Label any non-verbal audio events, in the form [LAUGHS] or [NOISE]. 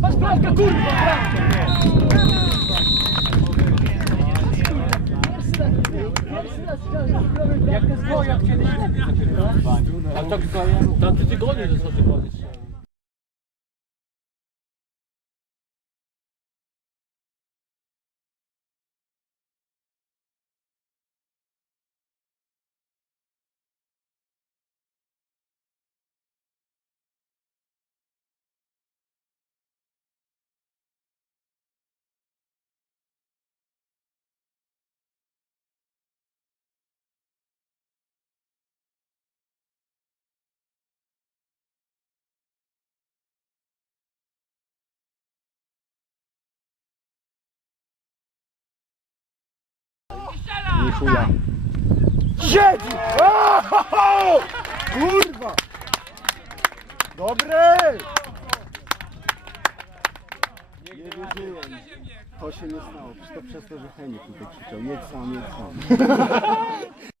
Masz bramkę, kurwa! Jak to zło, jak kiedyś A tak tam ty tygodnie to są tygodnie. Nie chuja. Siedzi! Ohoho! Kurwa! Dobry! Nie wierzyłem. To się nie stało. To przez to, że Henik tutaj krzyczał. Jedź sam, jedź sam. [LAUGHS]